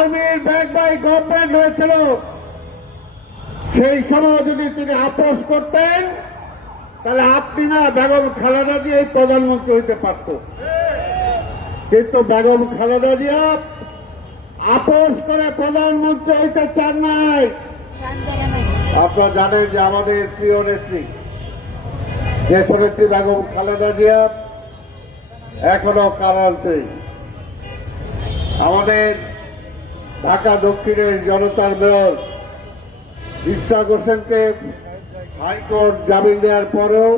আর্মির back by government হয়েছিল, সেই সময় যদি তিনি আপোষ করতেন তাহলে আপনি না বেগম খালেদা জিয়া প্রধানমন্ত্রী হইতে পারত। কিন্তু বেগম খালেদা জিয়া আপোষ করে প্রধানমন্ত্রী হইতে চান নাই। আপনারা জানেন যে আমাদের প্রিয় নেত্রী দেশনেত্রী বেগম খালেদা জিয়া এখনো কারান্তে। আমাদের ঢাকা দক্ষিণের জনতার মেয়র ইশরাক হোসেনকে হাইকোর্ট জামিন দেওয়ার পরেও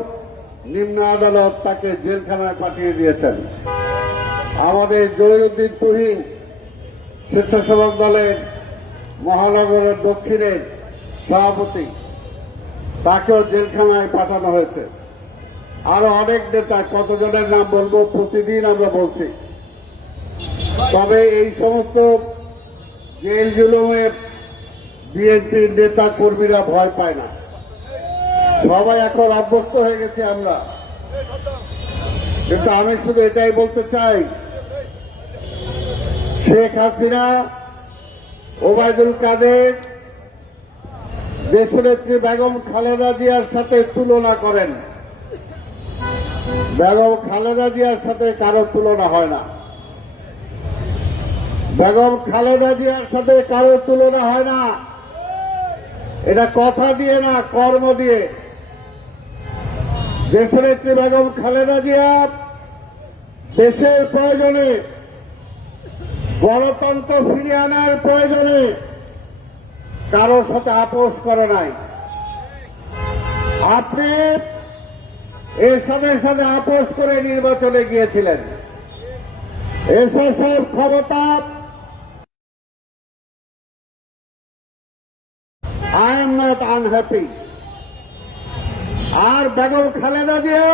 নিম্ন আদালত তাকে জেলখানায় পাঠিয়ে দিয়েছেন। আমাদের জহিরুদ্দিন তুহিন স্বেচ্ছাসেবক দলের মহানগরের দক্ষিণের সভাপতি, তাকেও জেলখানায় পাঠানো হয়েছে। আরো অনেক নেতা, কতজনের নাম বলবো, প্রতিদিন আমরা বলছি। তবে এই সমস্ত জেল জুলুমে বিএনপির নেতা কর্মীরা ভয় পায় না, সবাই এখন অভ্যস্ত হয়ে গেছে আমরা। কিন্তু আমি শুধু এটাই বলতে চাই, শেখ হাসিনা, ওবায়দুল কাদের দেশনেত্রী বেগম খালেদা জিয়ার সাথে তুলনা করেন। বেগম খালেদা জিয়ার সাথে কারো তুলনা হয় না। বেগম খালেদা জিয়ার সাথে কারো তুলনা হয় না। এটা কথা দিয়ে না, কর্ম দিয়ে। দেশনেত্রী বেগম খালেদা জিয়া দেশের প্রয়োজনে, গণতন্ত্র ফিরিয়ে আনার প্রয়োজনে কারোর সাথে আপোষ করে নাই। আপনি এর সাথে সাথে আপোষ করে নির্বাচনে গিয়েছিলেন। এসব ক্ষমতা I am not unhappy। আর বেগম খালেদা জিয়া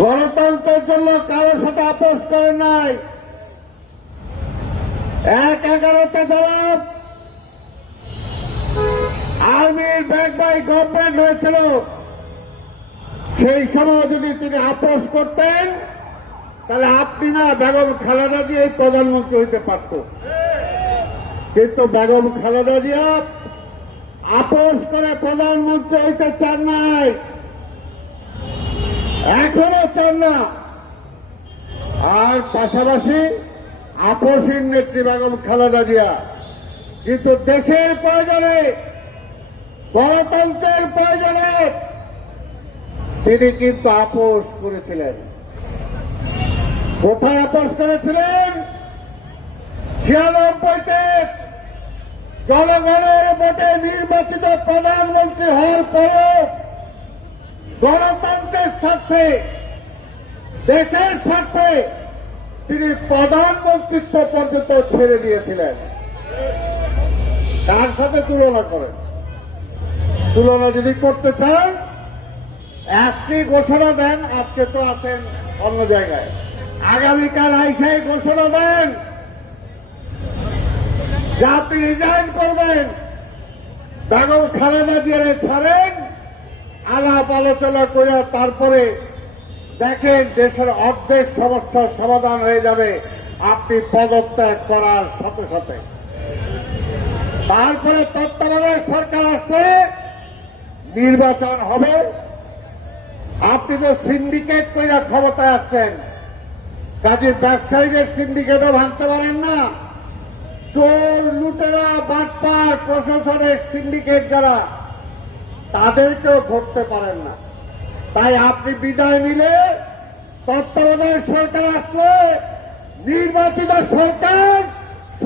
গণতন্ত্রের জন্য কারোর সাথে আপোষ করেন নাই। 1/11-তে যারা আর্মির ব্যাক বাই গভর্নমেন্ট হয়েছিল, সেই সময় যদি তিনি আপোষ করতেন তাহলে আপনি না বেগম খালেদা জিয়া প্রধানমন্ত্রী হইতে পারত। কিন্তু বেগম খালেদা জিয়া আপোষ করে প্রধানমন্ত্রী হইতে চান নাই, এখনো চান না। আর পাশাপাশি আপোষহীন নেত্রী বেগম খালেদা জিয়া কিন্তু দেশের প্রয়োজনে, গণতন্ত্রের প্রয়োজনে তিনি কিন্তু আপোষ করেছিলেন। কোথায় আপোষ করেছিলেন? 96-তে জনগণের ভোটে নির্বাচিত প্রধানমন্ত্রী হওয়ার পরেও গণতন্ত্রের স্বার্থে, দেশের স্বার্থে তিনি প্রধানমন্ত্রিত্ব পর্যন্ত ছেড়ে দিয়েছিলেন। কার সাথে তুলনা করেন? তুলনা যদি করতে চান, আজকে ঘোষণা দেন। আজকে তো আছেন অন্য জায়গায়, আগামীকাল আইসে ঘোষণা দেন যে আপনি রিজাইন করবেন, বেগম খালেদা জিয়ারে ছাড়েন, আলাপ আলোচনা করে তারপরে দেখেন দেশের অর্ধেক সমস্যার সমাধান হয়ে যাবে আপনি পদত্যাগ করার সাথে সাথে। তারপরে তত্ত্বাবধায়ক সরকার আসলে নির্বাচন হবে। আপনি তো সিন্ডিকেট করে ক্ষমতায় আসছেন, কাজে ব্যবসায়ীদের সিন্ডিকেটও ভাঙতে পারেন না। চোর, লুটেরা, বাটপার, প্রশাসনের সিন্ডিকেট যারা, তাদেরকেও ধরতে পারেন না। তাই আপনি বিদায় নিলে তত্ত্বাবধায়ক সরকার আসলে নির্বাচিত সরকার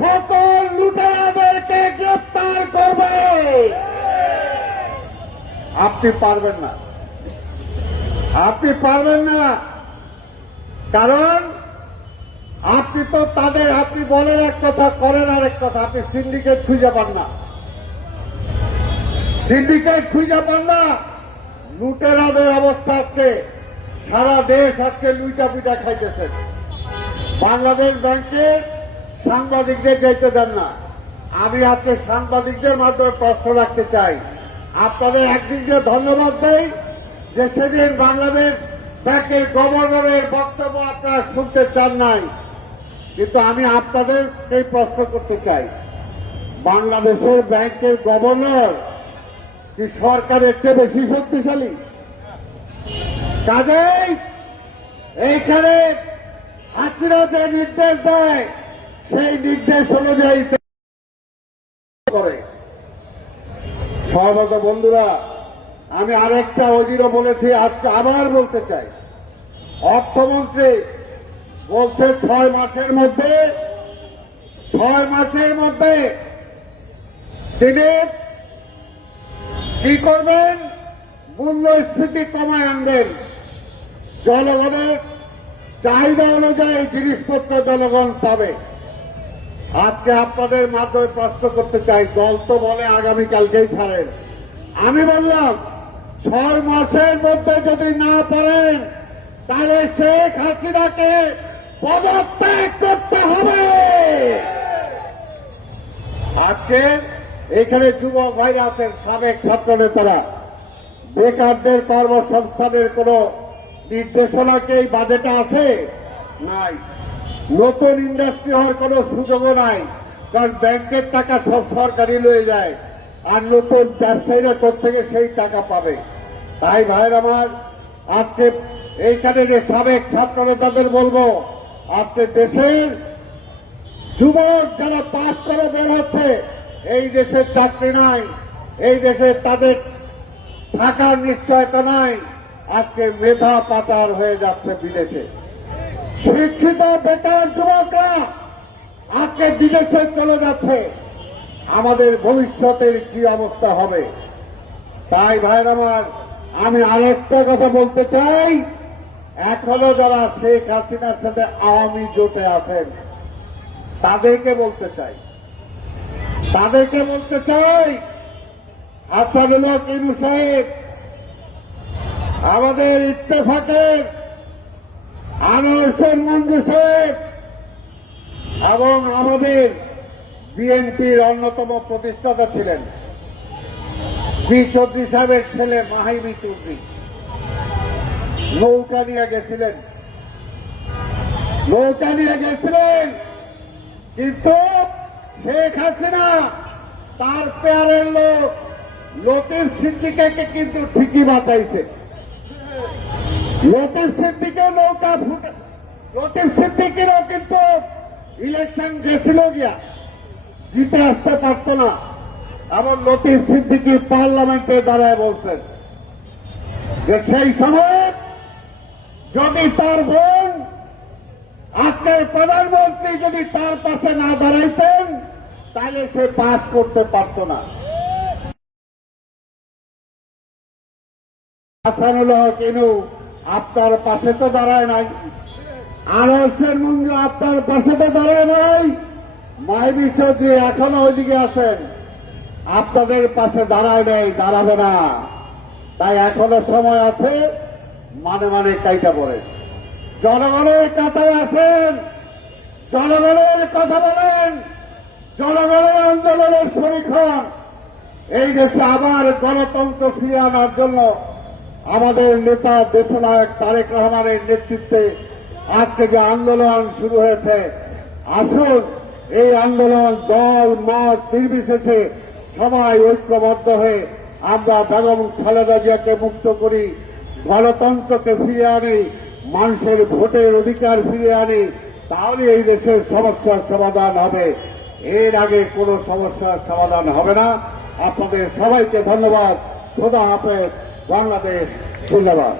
সকল লুটেরাদেরকে গ্রেফতার করবে। আপনি পারবেন না, আপনি পারবেন না। কারণ আপনি তো তাদের, আপনি বলেন এক কথা, করেন আরেক কথা। আপনি সিন্ডিকেট খুঁজে পান না, সিন্ডিকেট খুঁজে পান না। লুটেরাদের অবস্থা আজকে সারা দেশ আজকে লুইটা পিটা খাইতেছে। বাংলাদেশ ব্যাংকের সাংবাদিকদের যেতে দেন না। আমি আজকে সাংবাদিকদের মাধ্যমে প্রশ্ন রাখতে চাই, আপনাদের একদিকে ধন্যবাদ দেই যে সেদিন বাংলাদেশ ব্যাংকের গভর্নরের বক্তব্য আপনারা শুনতে চান নাই, কিন্তু আমি আপনাদেরকে প্রশ্ন করতে চাই, বাংলাদেশের ব্যাংকের গভর্নর কি সরকারের চেয়ে বেশি শক্তিশালী? কাজেই এইখানে হাসিনা যে নির্দেশ দেয় সেই নির্দেশ অনুযায়ী করে। সহমত বন্ধুরা, আমি আরেকটা অজিরও বলেছি, আজকে আবার বলতে চাই। অর্থমন্ত্রী বলছে 6 মাসের মধ্যে তিনি কি করবেন? মূল্যস্ফীতি কমায় আনবেন। জনগণের চাহিদা অনুযায়ী জিনিসপত্র জনগণ পাবে। আজকে আপনাদের মাধ্যমে প্রশ্ন করতে চাই, দল তো বলে আগামীকালকেই ছাড়েন। আমি বললাম 6 মাসের মধ্যে যদি না পারেন তাহলে শেখ হাসিনাকে পদত্যাগ করতে হবে। আজকে এখানে যুবক ভাইরা আছেন, সাবেক ছাত্র নেতারা, বেকারদের কর্মসংস্থানের কোন নির্দেশনা কি এই বাজেটে আছে? নাই। নতুন ইন্ডাস্ট্রি হওয়ার কোন সুযোগও নাই, কারণ ব্যাংকের টাকা সব সরকারি লয়ে যায়, আর নতুন ব্যবসায়ীরা কোথেকে সেই টাকা পাবে? তাই ভাইয়ের আমার, আজকে এইখানে যে সাবেক ছাত্র নেতাদের বলবো, আজকে দেশের যুবক যারা পাস করে বের হচ্ছে, এই দেশে চাকরি নাই, এই দেশে তাদের থাকার নিশ্চয়তা নাই, আজকে মেধা পাচার হয়ে যাচ্ছে বিদেশে। শিক্ষিত বেকার যুবকরা আজকে বিদেশে চলে যাচ্ছে। আমাদের ভবিষ্যতের কি অবস্থা হবে? তাই ভাইয়ের আমার, আমি আরেকটা কথা বলতে চাই, এখনো যারা শেখ হাসিনার সাথে আওয়ামী জোটে আছেন তাদেরকে বলতে চাই, হাসানুল হক ইনু সাহেব, আমাদের ইত্তেফাকের আনোয়ার মঞ্জু সাহেব এবং আমাদের বিএনপির অন্যতম প্রতিষ্ঠাতা ছিলেন জি চৌধুরী সাহেবের ছেলে মাহিবি চৌধুরী নৌকা নিয়ে গেছিলেন, কিন্তু শেখ হাসিনা তার পেয়ারের লোক লতিফ সিদ্দিকীকে কিন্তু ঠিকই বাঁচাইছে। লতিফ সিদ্দিকীরও কিন্তু ইলেকশন গেছিল গিয়া, জিতে আসতে পারত না। এবং লতিফ সিদ্দিকী পার্লামেন্টে দাঁড়ায় বলছেন যে সেই সময় যদি তার বোন আজকের প্রধানমন্ত্রী যদি তার পাশে না দাঁড়াইতেন তাহলে সে পাস করতে পারত না। হাসানুল হক ইনু আপনার পাশে তো দাঁড়ায় নাই, আনোয়ার মঞ্জু আপনার পাশে তো দাঁড়ায় নাই, মাহিবি চৌধুরী এখনো ওইদিকে আছেন, আপনাদের পাশে দাঁড়ায় নেই, দাঁড়াবে না। তাই এখনো সময় আছে, মানে কাইটা পড়ে জনগণের কাতারে আসেন, জনগণের কথা বলেন, জনগণের আন্দোলনের শরিক হন। এই দেশে আবার গণতন্ত্র ফিরে আনার জন্য আমাদের নেতা দেশনায়ক তারেক রহমানের নেতৃত্বে আজকে যে আন্দোলন শুরু হয়েছে, আসুন এই আন্দোলন দল মত নির্বিশেষে সবাই ঐক্যবদ্ধ হয়ে আমরা বেগম খালেদা জিয়াকে মুক্ত করি, গণতন্ত্রকে ফিরে আনি, মানুষের ভোটের অধিকার ফিরে আনি, তাহলে এই দেশের সমস্যার সমাধান হবে। এর আগে কোনো সমস্যার সমাধান হবে না। আপনাদের সবাইকে ধন্যবাদ। খোদা হাফেজ। বাংলাদেশ জিন্দাবাদ।